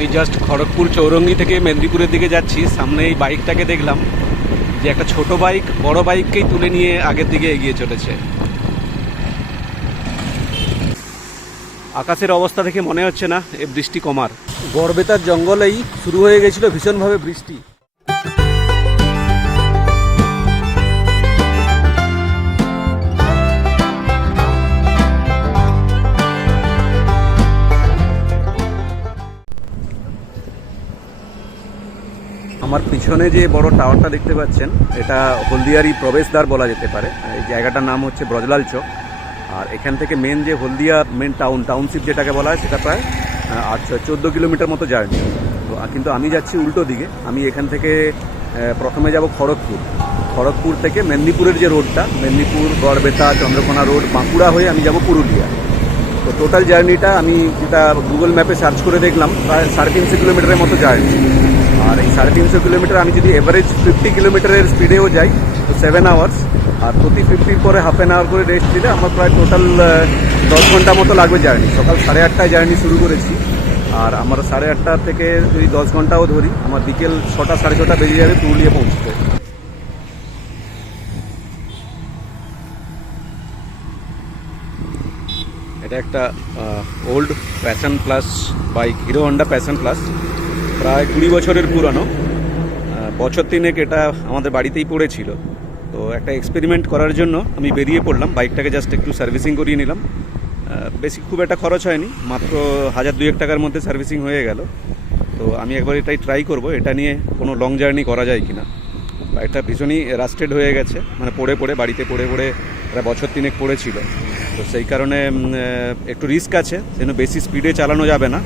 আমি জাস্ট খড়গপুর চৌরঙ্গি থেকে মেদিনীপুরের দিকে যাচ্ছি। সামনে এই বাইকটাকে দেখলাম যে একটা ছোট বাইক বড় বাইককেই তুলে নিয়ে আগের দিকে এগিয়ে চলেছে। আকাশের অবস্থা দেখে মনে হচ্ছে না, এ বৃষ্টি কমার। গড়বেতার জঙ্গলেই শুরু হয়ে গেছিল ভীষণভাবে বৃষ্টি। আমার পিছনে যে বড় টাওয়ারটা দেখতে পাচ্ছেন, এটা হলদিয়ারি প্রবেশদ্বার বলা যেতে পারে। এই জায়গাটার নাম হচ্ছে ব্রজলাল চক। আর এখান থেকে মেন যে হলদিয়া মেন টাউন টাউনশিপ যেটাকে বলা হয়, সেটা প্রায় আট চোদ্দ কিলোমিটার মতো জার্নি তো কিন্তু আমি যাচ্ছি উল্টো দিকে। আমি এখান থেকে প্রথমে যাব খড়গপুর। খড়গপুর থেকে মেদিনীপুরের যে রোডটা মেদিনীপুর, গড়বেতা, চন্দ্রকোনা রোড বাঁকুড়া হয়ে আমি যাব পুরুলিয়া। তো টোটাল জার্নিটা আমি যেটা গুগল ম্যাপে সার্চ করে দেখলাম, প্রায় সাড়ে তিনশো কিলোমিটারের মতো জার্নি আর এই সাড়ে তিনশো কিলোমিটার আমি যদি এভারেজ ফিফটি কিলোমিটারের স্পিডেও যাই, তো সেভেন আওয়ার্স আর প্রতি ফিফটির পরে হাফ অ্যান আওয়ার করে রেস্ট দিলে আমার প্রায় টোটাল দশ ঘণ্টা মতো লাগবে জার্নি সকাল সাড়ে আটটায় জার্নি শুরু করেছি। আর আমার সাড়ে আটটা থেকে যদি দশ ঘন্টাও ধরি, আমার বিকেল ছটা, সাড়ে ছটা বেজে যাবে পুরুলিয়া পৌঁছতে। এটা একটা old Passion Plus bike Hero Honda Passion Plus প্রায় কুড়ি বছরের পুরানো। বছর তিনেক এটা আমাদের বাড়িতেই পড়েছিল। তো একটা এক্সপেরিমেন্ট করার জন্য আমি বেরিয়ে পড়লাম। বাইকটাকে জাস্ট একটু সার্ভিসিং করিয়ে নিলাম। বেশি খুব একটা খরচ হয়নি। মাত্র হাজার দুয়েক টাকার মধ্যে সার্ভিসিং হয়ে গেল। তো আমি একবার এটাই ট্রাই করব। এটা নিয়ে কোনো লং জার্নি করা যায় কি না বাইকটা ভীষণই রাস্টেড হয়ে গেছে। মানে পড়ে পড়ে, বাড়িতে পড়ে পড়ে একটা বছর তিনেক পড়েছিল। তো সেই কারণে একটু রিস্ক আছে। সেজন্য বেশি স্পিডে চালানো যাবে না।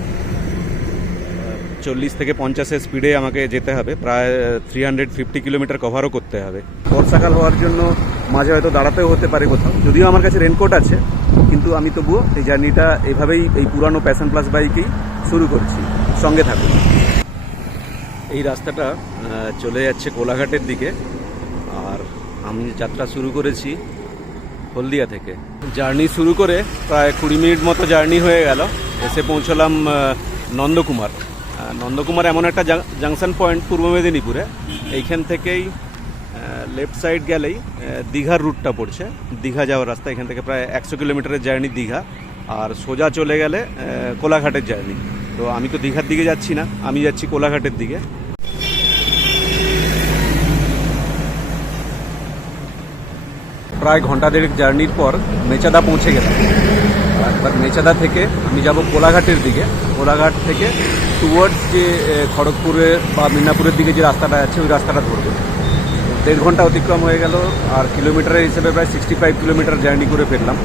চল্লিশ থেকে পঞ্চাশের স্পিডে আমাকে যেতে হবে। প্রায় থ্রি হান্ড্রেড ফিফটি কিলোমিটার কভারও করতে হবে। বর্ষাকাল হওয়ার জন্য মাঝে হয়তো দাঁড়াতেও হতে পারে কোথাও। যদিও আমার কাছে রেনকোট আছে, কিন্তু আমি তবুও এই জার্নিটা এভাবেই এই পুরানো প্যাশন প্লাস বাইকেই শুরু করছি। সঙ্গে থাকুন। এই রাস্তাটা চলে যাচ্ছে কোলাঘাটের দিকে। আর আমি যাত্রা শুরু করেছি হলদিয়া থেকে। জার্নি শুরু করে প্রায় কুড়ি মিনিট মতো জার্নি হয়ে গেল। এসে পৌঁছলাম নন্দকুমার। নন্দকুমার এমন একটা জাংশন পয়েন্ট পূর্ব মেদিনীপুরে। এইখান থেকেই লেফট সাইড গেলেই দীঘার রুটটা পড়ছে। দীঘা যাওয়ার রাস্তা, এখান থেকে প্রায় একশো কিলোমিটারের জার্নি দীঘা। আর সোজা চলে গেলে কোলাঘাটের জার্নি তো আমি তো দীঘার দিকে যাচ্ছি না, আমি যাচ্ছি কোলাঘাটের দিকে। প্রায় ঘণ্টা দেড়েক জার্নির পর মেচাদা পৌঁছে গেলাম। এবার মেচাদা থেকে আমি যাব কোলাঘাটের দিকে। কোলাঘাট থেকে টুয়ার্ডস যে এ, খড়গপুরের বা মিদনাপুরের দিকে যে রাস্তাটা আছে ওই রাস্তাটা ধরবো। দেড় ঘণ্টা অতিক্রম হয়ে গেল আর কিলোমিটারের হিসেবে প্রায় সিক্সটি ফাইভ কিলোমিটার জার্নি করে ফেললাম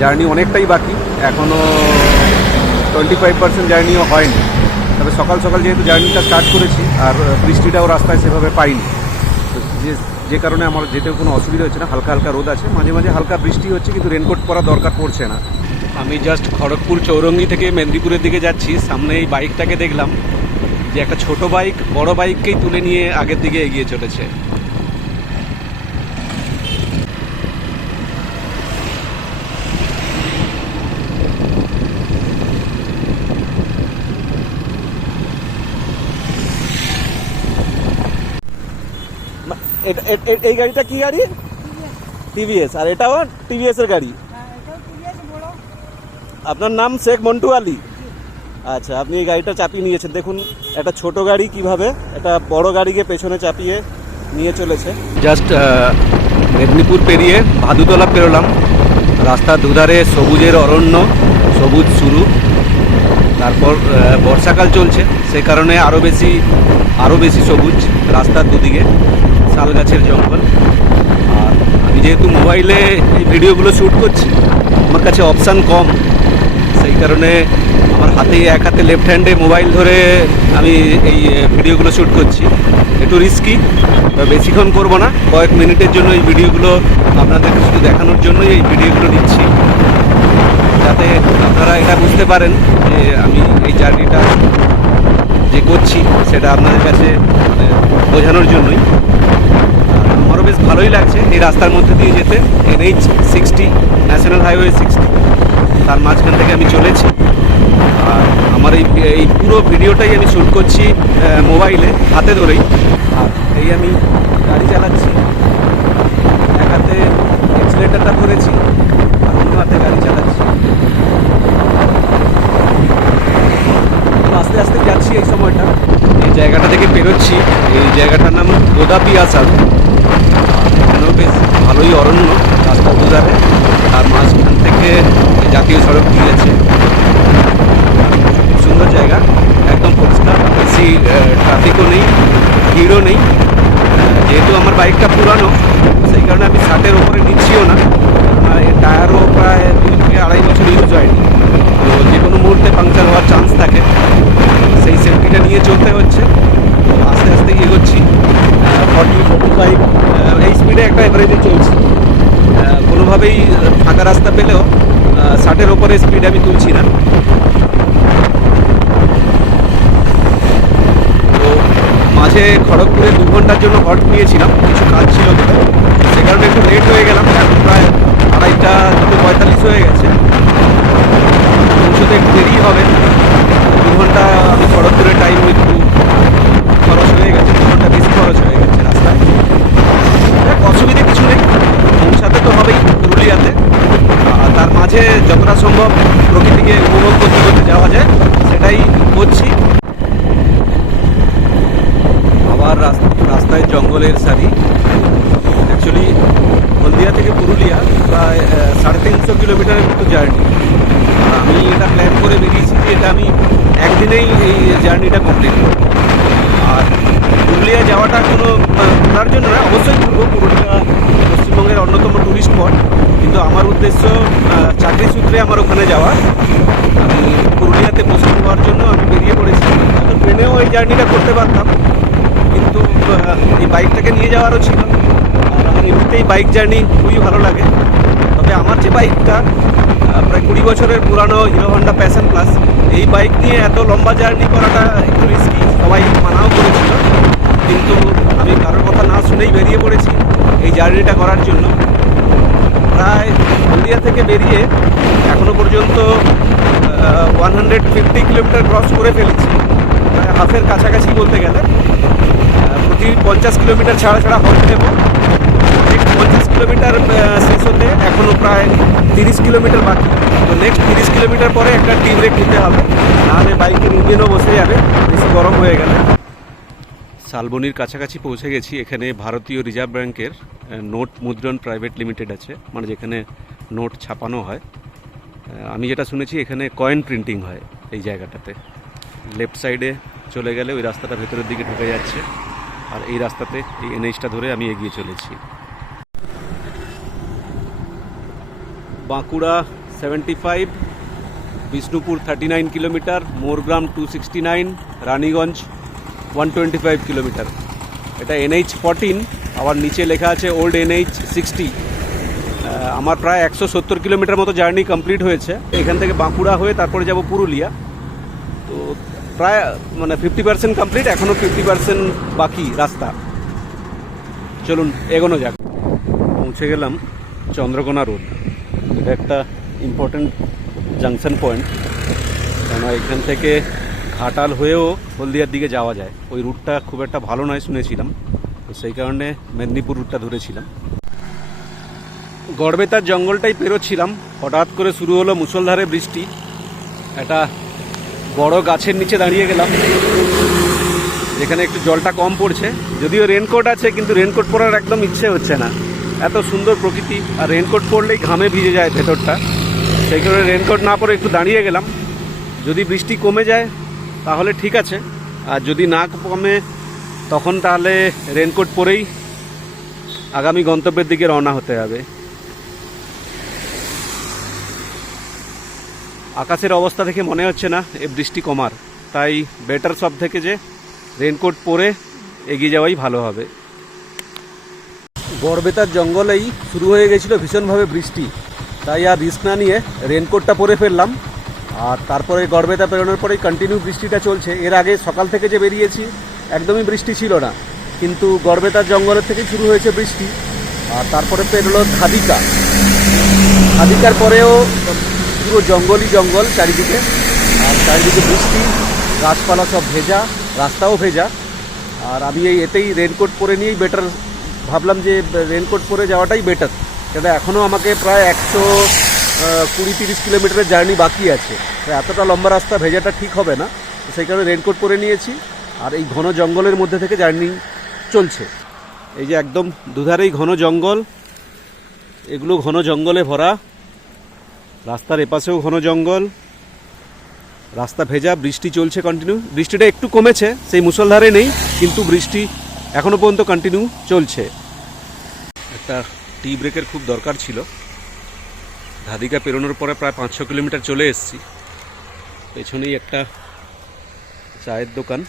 জার্নি অনেকটাই বাকি। এখনও টোয়েন্টি ফাইভ পার্সেন্ট জার্নিও হয়নি। তবে সকাল সকাল যেহেতু জার্নিটা স্টার্ট করেছি আর বৃষ্টিটাও রাস্তায় সেভাবে পাইনি। যে যে কারণে আমার যেতেও কোনো অসুবিধা হচ্ছে না। হালকা হালকা রোদ আছে। মাঝে মাঝে হালকা বৃষ্টি হচ্ছে কিন্তু রেনকোট পরা দরকার পড়ছে না। আমি জাস্ট খড়গপুর চৌরঙ্গি থেকে মেদিনীপুরের দিকে যাচ্ছি। সামনে এই বাইকটাকে দেখলাম যে একটা ছোট বাইক বড় বাইককেই তুলে নিয়ে আগের দিকে এগিয়ে চলেছে। এই গাড়িটা কি গাড়ি? টিভিএস আর এটাও টিভিএস এর গাড়ি? আপনার নাম শেখ মন্টু আলী? আচ্ছা আপনি এই গাড়িটা চাপিয়ে নিয়েছেন। দেখুন, একটা ছোট গাড়ি কীভাবে, একটা বড় গাড়িকে পেছনে চাপিয়ে নিয়ে চলেছে। জাস্ট মেদিনীপুর পেরিয়ে ভাদুতলা পেরোলাম। রাস্তার দুধারে সবুজের অরণ্য, সবুজ শুরু। তারপর বর্ষাকাল চলছে। সে কারণে আরও বেশি আরও বেশি সবুজ রাস্তার দুদিকে শাল গাছের জঙ্গল। আর আমি যেহেতু মোবাইলে এই ভিডিওগুলো শ্যুট করছি, আমার কাছে অপশান কম। কারণে আমার হাতেই এক হাতে লেফট হ্যান্ডে মোবাইল ধরে আমি এই ভিডিওগুলো শ্যুট করছি। একটু রিস্কি বেশিক্ষণ করব না। কয়েক মিনিটের জন্য এই ভিডিওগুলো আপনাদেরকে শুধু দেখানোর জন্যই এই ভিডিওগুলো নিচ্ছি যাতে আপনারা এটা বুঝতে পারেন যে আমি এই জার্নিটা যে করছি, সেটা আপনাদের কাছে বোঝানোর জন্যই। আমারও বেশ ভালোই লাগছে এই রাস্তার মধ্যে দিয়ে যেতে। NH sixty national highway sixty তার মাঝখান থেকে আমি চলেছি। আর আমার এই এই পুরো ভিডিওটাই আমি শ্যুট করছি মোবাইলে, হাতে ধরেই। আর এই আমি গাড়ি চালাচ্ছি। এক হাতে এক্সিলেটারটা ধরেছি, আর অন্য হাতে গাড়ি চালাচ্ছি। আস্তে আস্তে যাচ্ছি এই সময়টা। এই জায়গাটা থেকে বেরোচ্ছি। এই জায়গাটার নাম গোদাপি আসাদ এখানেও বেশ ভালোই অরণ্য রাস্তার দুধারে আর মাঝখান থেকে জাতীয় সড়ক গিয়েছে খুব সুন্দর জায়গা, একদম পরিষ্কার, বেশি ট্রাফিকও নেই, ভিড়ও নেই। যেহেতু আমার বাইকটা পুরানো, সেই কারণে আমি ষাটের ওপরে নিচ্ছিও না। এর টায়ারও প্রায় দুই থেকে আড়াই বছর ইউজ হয়নি। তো যে কোনো মুহূর্তে পাংচার হওয়ার চান্স থাকে। সেই সেফটিটা নিয়ে চলতে হচ্ছে। আস্তে আস্তে এগোচ্ছি। ফর্টি ফর্টি ফাইভ এই স্পিডে একটা এভারেজে চলছে। কোনোভাবেই ফাঁকা রাস্তা পেলেও ষাটের ওপরে স্পিড আমি তুলছি না। তো মাঝে খড়গপুরে দু ঘণ্টার জন্য হল্ট নিয়েছিলাম কিছু কাজ ছিল সে কারণে একটু লেট হয়ে গেলাম, এখন প্রায় আড়াইটা, দুটো পঁয়তাল্লিশ হয়ে গেছে। পৌঁছতে একটু দেরি হবে। দু ঘণ্টা আমি খড়গপুরের টাইম একটু খরচ হয়ে গেছে, দু ঘণ্টা বেশি খরচ হয়ে গেছে রাস্তায়। অসুবিধে কিছু নেই। পৌঁছাতে তো হবেই পুরুলিয়াতে। তার মাঝে যতটা সম্ভব প্রকৃতিকে উপভোগ করতে করতে যাওয়া যায়, সেটাই করছি। আবার রাস্তায় জঙ্গলের সারি। অ্যাকচুয়ালি হলদিয়া থেকে পুরুলিয়া প্রায় সাড়ে তিনশো কিলোমিটারের মতো জার্নি। আমি এটা প্ল্যান করে বেরিয়েছি যে এটা আমি একদিনেই এই জার্নিটা কমপ্লিট করব। আর পুরুলিয়া যাওয়াটা কোনো ঘোরার জন্য না, অবশ্যই ঘুরবো পুরুলিয়া পশ্চিমবঙ্গের অন্যতম ট্যুরিস্ট স্পট কিন্তু আমার উদ্দেশ্য চাকরি সূত্রে আমার ওখানে যাওয়া। আমি পুরুলিয়াতে পোস্টিং হওয়ার জন্য আমি বেরিয়ে পড়েছি। হয়তো ট্রেনেও এই জার্নিটা করতে পারতাম। কিন্তু এই বাইকটাকে নিয়ে যাওয়ারও ছিল। আর আমার এমনিতেই বাইক জার্নি খুবই ভালো লাগে। তবে আমার যে বাইকটা প্রায় কুড়ি বছরের পুরানো হিরো হন্ডা প্যাশন প্লাস এই বাইক নিয়ে এত লম্বা জার্নি করাটা একটু রিস্কি সবাই মানাও করেছিল। কিন্তু আমি কারোর কথা না শুনেই বেরিয়ে পড়েছি এই জার্নিটা করার জন্য। প্রায় হলদিয়া থেকে বেরিয়ে এখনও পর্যন্ত one hundred fifty kilometre cross করে ফেলেছি। প্রায় হাফের কাছাকাছি বলতে গেলে। প্রতি পঞ্চাশ কিলোমিটার ছাড়া ছাড়া হল্ট নেব। নেক্সট পঞ্চাশ কিলোমিটার শেষ হতে এখনও প্রায় তিরিশ কিলোমিটার বাকি। তো নেক্সট তিরিশ কিলোমিটার পরে একটা টি ব্রেক নিতে হবে। নাহলে বাইকের ইঞ্জিনও বসে যাবে, বেশি গরম হয়ে গেলে। শালবনির কাছাকাছি পৌঁছে গেছি, এখানে ভারতীয় রিজার্ভ ব্যাংকের নোট মুদ্রণ প্রাইভেট লিমিটেড আছে মানে যেখানে নোট ছাপানো হয়। আমি যেটা শুনেছি, এখানে কয়েন প্রিন্টিং হয় এই জায়গাটাতে। লেফট সাইডে চলে গেলে ওই রাস্তাটা ভেতরের দিকে ঢুকে যাচ্ছে। আর এই রাস্তাতে এই এনএইচটা ধরে আমি এগিয়ে চলেছি। Bankura seventy five Bishnupur thirty nine kilometre, Morgram two sixty nine Raniganj one twenty five kilometre. এটা এনএইচ ফোরটিন আবার নিচে লেখা আছে ওল্ড এনএইচ সিক্সটি আমার প্রায় একশো সত্তর কিলোমিটার মতো জার্নি কমপ্লিট হয়েছে। এখান থেকে বাঁকুড়া হয়ে তারপরে যাব পুরুলিয়া। তো প্রায় মানে ফিফটি পার্সেন্ট কমপ্লিট এখনও ফিফটি পার্সেন্ট বাকি রাস্তা। চলুন, এগোনো যাক। পৌঁছে গেলাম চন্দ্রকোনা রোড। এটা একটা ইম্পর্ট্যান্ট জাংশন পয়েন্ট কেন এখান থেকে ঘাটাল হয়েও হলদিয়ার দিকে যাওয়া যায়। ওই রুটটা খুব একটা ভালো নয় শুনেছিলাম, তো সেই কারণে মেদিনীপুর রুটটা ধরেছিলাম। গড়বেতার জঙ্গলটাই পেরোচ্ছিলাম, হঠাৎ করে শুরু হলো মুষলধারে বৃষ্টি। একটা বড় গাছের নিচে দাঁড়িয়ে গেলাম, যেখানে একটু জলটা কম পড়ছে। যদিও রেনকোট আছে, কিন্তু রেনকোট পরার একদম ইচ্ছে হচ্ছে না। এত সুন্দর প্রকৃতি আর রেনকোট পরলেই ঘামে ভিজে যায় ভেতরটা। সেই কারণে রেনকোট না পরে একটু দাঁড়িয়ে গেলাম। যদি বৃষ্টি কমে যায়, তাহলে ঠিক আছে। আর যদি না কমে, তখন তাহলে রেনকোট পরেই আগামী গন্তব্যের দিকে রওনা হতে হবে। আকাশের অবস্থা দেখে মনে হচ্ছে না এ বৃষ্টি কমার। তাই বেটার সব থেকে যে রেনকোট পরে এগিয়ে যাওয়াই ভালো হবে। গড়বেতার জঙ্গলেই শুরু হয়ে গেছিল ভীষণভাবে বৃষ্টি। তাই আর রিস্ক না নিয়ে রেনকোটটা পরে ফেললাম। আর তারপরে গড়বেতা পেরোনোর পরেই কন্টিনিউ বৃষ্টিটা চলছে। এর আগে সকাল থেকে যে বেরিয়েছি, একদমই বৃষ্টি ছিল না। কিন্তু গড়বেতার জঙ্গলের থেকেই শুরু হয়েছে বৃষ্টি। আর তারপরে পেরোলো খাদিকা। খাদিকার পরেও পুরো জঙ্গলই জঙ্গল চারিদিকে। আর চারিদিকে বৃষ্টি, গাছপালা সব ভেজা, রাস্তাও ভেজা। আর আমি এই এতেই রেনকোট পরে নিয়েই বেটার ভাবলাম যে রেনকোট পরে যাওয়াটাই বেটার কেন এখনও আমাকে প্রায় একশো কুড়ি, তিরিশ কিলোমিটারের জার্নি বাকি আছে। এতটা লম্বা রাস্তা ভেজাটা ঠিক হবে না। সেই কারণে রেনকোট পরে নিয়েছি। আর এই ঘন জঙ্গলের মধ্যে থেকে জার্নি চলছে। এই যে একদম দুধারেই ঘন জঙ্গল। এগুলো ঘন জঙ্গলে ভরা। রাস্তার এপাশেও ঘন জঙ্গল। রাস্তা ভেজা, বৃষ্টি চলছে কন্টিনিউ বৃষ্টিটা একটু কমেছে, সেই মুসলধারে নেই, কিন্তু বৃষ্টি এখনও পর্যন্ত কন্টিনিউ চলছে। একটা টি ব্রেকের খুব দরকার ছিল। ধাদিকা পেরোনোর পরে প্রায় পাঁচ ছ কিলোমিটার চলে এসেছি। পেছনেই একটা চায়ের দোকান।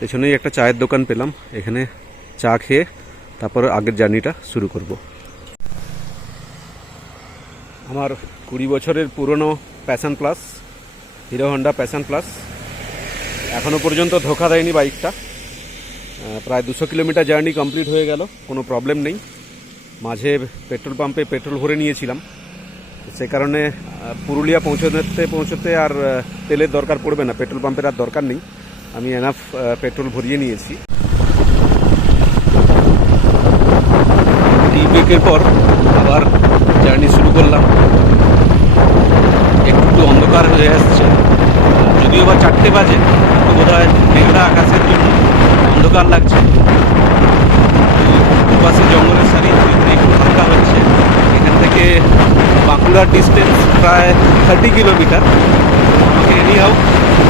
পেছনেই একটা চায়ের দোকান পেলাম। এখানে চা খেয়ে তারপর আগের জার্নিটা শুরু করব। আমার কুড়ি বছরের পুরনো Passion Plus Hero Honda Passion Plus এখনও পর্যন্ত ধোকা দেয়নি বাইকটা। প্রায় দুশো কিলোমিটার জার্নি কমপ্লিট হয়ে গেল, কোনো প্রবলেম নেই। মাঝে পেট্রোল পাম্পে পেট্রোল ভরে নিয়েছিলাম। সে কারণে পুরুলিয়া পৌঁছতে পৌঁছতে আর তেলের দরকার পড়বে না, পেট্রোল পাম্পের আর দরকার নেই। আমি এনাফ পেট্রোল ভরিয়ে নিয়েছি। টি পর আবার জার্নি শুরু করলাম। একটু অন্ধকার হয়ে আসছে। যদিও বা চারটে বাজে তো বোধ হয় মেঘলা আকাশের জন্য অন্ধকার লাগছে। পাশে জঙ্গলের সারি একটু হালকা হচ্ছে। এখান থেকে বাঁকুড়ার ডিস্টেন্স প্রায় থার্টি কিলোমিটার আমাকে এনি হাও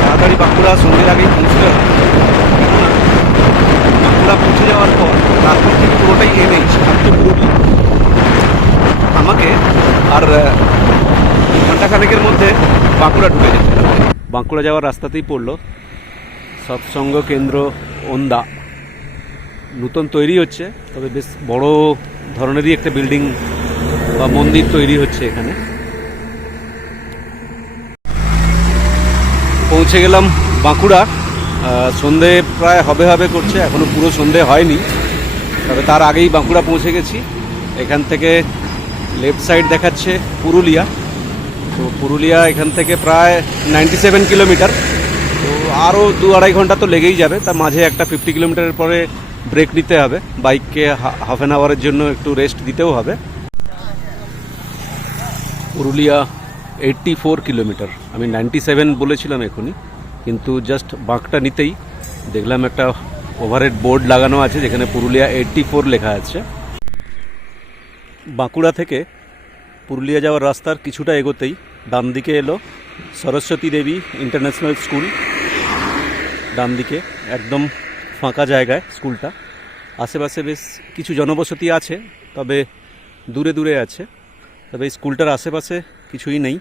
তাড়াতাড়ি বাঁকুড়া সন্ধ্যের আগেই পৌঁছতে হবে। বাঁকুড়া পৌঁছে যাওয়ার পর তারপর থেকে পুরোটাই এনেই তো পুরোপুরি আমাকে আর ঘন্টাখানেকের মধ্যে বাঁকুড়া ঢুকে যেতে হবে। বাঁকুড়া যাওয়ার রাস্তাতেই পড়ল। সৎসঙ্গ কেন্দ্র ওন্দা। নতুন তৈরি হচ্ছে, তবে বেশ বড় ধরনেরই একটা বিল্ডিং বা মন্দির তৈরি হচ্ছে এখানে। পৌঁছে গেলাম বাঁকুড়া। সন্ধে প্রায় হবে হবে করছে, এখনও পুরো সন্ধে হয়নি। তবে তার আগেই বাঁকুড়া পৌঁছে গেছি। এখান থেকে লেফট সাইড দেখাচ্ছে পুরুলিয়া। তো পুরুলিয়া এখান থেকে প্রায় নাইনটি সেভেন কিলোমিটার তো আরও দু আড়াই ঘণ্টা তো লেগেই যাবে। তার মাঝে একটা ফিফটি কিলোমিটারের পরে ব্রেক নিতে হবে। বাইককে হাফ অ্যান আওয়ারের জন্য একটু রেস্ট দিতেও হবে। পুরুলিয়া এইট্টি ফোর কিলোমিটার আমি নাইনটি সেভেন বলেছিলাম এখনই। কিন্তু জাস্ট বাঁকটা নিতেই দেখলাম একটা ওভারহেড বোর্ড লাগানো আছে, যেখানে পুরুলিয়া এইট্টি ফোর লেখা আছে। বাঁকুড়া থেকে পুরুলিয়া যাওয়ার রাস্তার কিছুটা এগোতেই ডান দিকে এলো সরস্বতী দেবী ইন্টারন্যাশনাল স্কুল। ডান দিকে, একদম ফাঁকা জায়গায় স্কুলটা। আশেপাশে বেশ কিছু জনবসতি আছে, তবে দূরে দূরে আছে। তবে স্কুলটার আশেপাশে কিছুই নেই।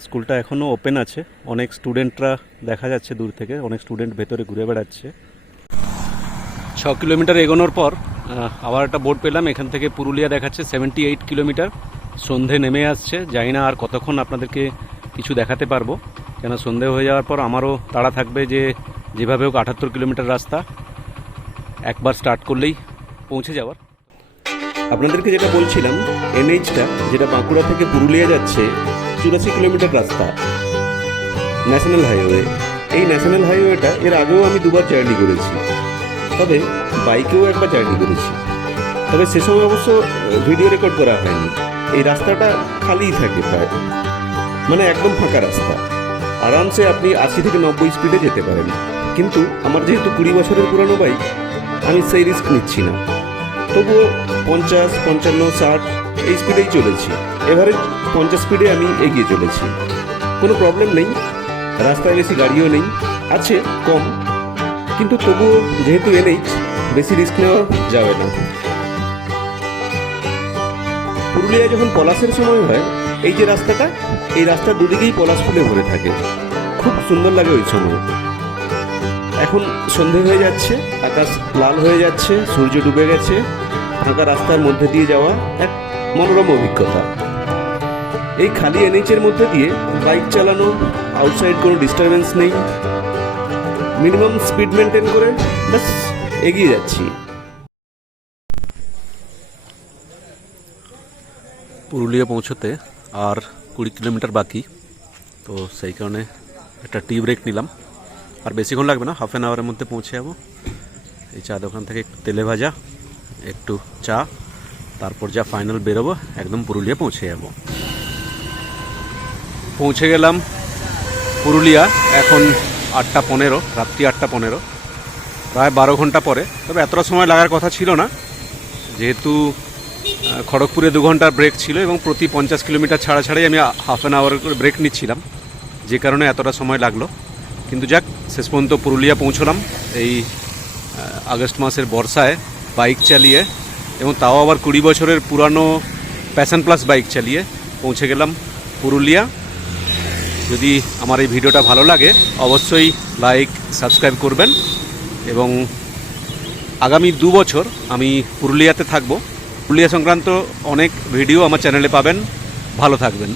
স্কুলটা এখনও ওপেন আছে। অনেক স্টুডেন্টরা দেখা যাচ্ছে দূর থেকে, অনেক স্টুডেন্ট ভেতরে ঘুরে বেড়াচ্ছে। ছ কিলোমিটার এগোনোর পর আবার একটা বোর্ড পেলাম, এখান থেকে পুরুলিয়া দেখাচ্ছে সেভেন্টি এইট কিলোমিটার। সন্ধে নেমে আসছে, জানি না আর কতক্ষণ আপনাদেরকে কিছু দেখাতে পারব। কেন সন্ধে হয়ে যাওয়ার পর আমারও তাড়া থাকবে যে যেভাবে হোক আটাত্তর কিলোমিটার রাস্তা একবার স্টার্ট করলেই পৌঁছে যাওয়ার। আপনাদেরকে যেটা বলছিলাম, এনএইচটা, যেটা বাঁকুড়া থেকে পুরুলিয়া যাচ্ছে, চুরাশি কিলোমিটার রাস্তা ন্যাশনাল হাইওয়ে এই ন্যাশনাল হাইওয়েটা এর আগেও আমি দুবার জার্নি করেছি। তবে বাইকেও একবার জার্নি করেছি। তবে সে সময় অবশ্য ভিডিও রেকর্ড করা হয়নি। এই রাস্তাটা খালিই থাকে প্রায়। মানে একদম ফাঁকা রাস্তা। আরামসে আপনি আশি থেকে নব্বই স্পিডে যেতে পারেন। কিন্তু আমার যেহেতু কুড়ি বছরের পুরানো বাইক আমি সেই রিস্ক নিচ্ছি না। তবুও পঞ্চাশ, পঞ্চান্ন, ষাট এই স্পিডেই চলেছি। এভারেজ পঞ্চাশ স্পিডে আমি এগিয়ে চলেছি। কোনো প্রবলেম নেই। রাস্তায় বেশি গাড়িও নেই। আছে, কম। কিন্তু তবুও যেহেতু এনএইচ বেশি রিস্ক নেওয়া যাবে না। পুরুলিয়ায় যখন পলাশের সময় হয়, এই যে রাস্তাটা, এই রাস্তার দুদিকেই পলাশ ফুলে ভরে থাকে। খুব সুন্দর লাগে ওই সময়। এখন সন্ধে হয়ে যাচ্ছে, আকাশ লাল হয়ে যাচ্ছে, সূর্য ডুবে গেছে, ফাঁকা রাস্তার মধ্যে দিয়ে যাওয়া এক মনোরম অভিজ্ঞতা। এই খালি এনএইচের মধ্যে দিয়ে বাইক চালানো আউটসাইড কোনো ডিস্টারবেন্স নেই। মিনিমাম স্পিড মেনটেন করে, ব্যাস। এগিয়ে যাচ্ছি। পুরুলিয়া পৌঁছতে আর কুড়ি কিলোমিটার বাকি, তো সেই কারণে একটা টি ব্রেক নিলাম। আর বেশিক্ষণ লাগবে না হাফ অ্যান আওয়ারের মধ্যে পৌঁছে যাব। এই চা দোকান থেকে একটু তেলে ভাজা, একটু চা, তারপর যা ফাইনাল বেরোবো, একদম পুরুলিয়া পৌঁছে যাব। পৌঁছে গেলাম পুরুলিয়া, এখন আটটা পনেরো, রাত্রি আটটা পনেরো। প্রায় বারো ঘণ্টা পরে। তবে এতটা সময় লাগার কথা ছিল না। যেহেতু খড়গপুরে দু ঘণ্টার ব্রেক ছিল এবং প্রতি পঞ্চাশ কিলোমিটার ছাড়া ছাড়াই আমি হাফ অ্যান আওয়ার করে ব্রেক নিচ্ছিলাম। যে কারণে এতটা সময় লাগল। কিন্তু যাক, শেষ পর্যন্ত পুরুলিয়া পৌঁছলাম এই আগস্ট মাসের বর্ষায় বাইক চালিয়ে এবং তাও আবার কুড়ি বছরের পুরানো প্যাশন প্লাস বাইক চালিয়ে পৌঁছে গেলাম পুরুলিয়া। যদি আমার এই ভিডিওটা ভালো লাগে, অবশ্যই লাইক সাবস্ক্রাইব করবেন। এবং আগামী দু বছর আমি পুরুলিয়াতে থাকব। পুরুলিয়া সংক্রান্ত অনেক ভিডিও আমার চ্যানেলে পাবেন। ভালো থাকবেন।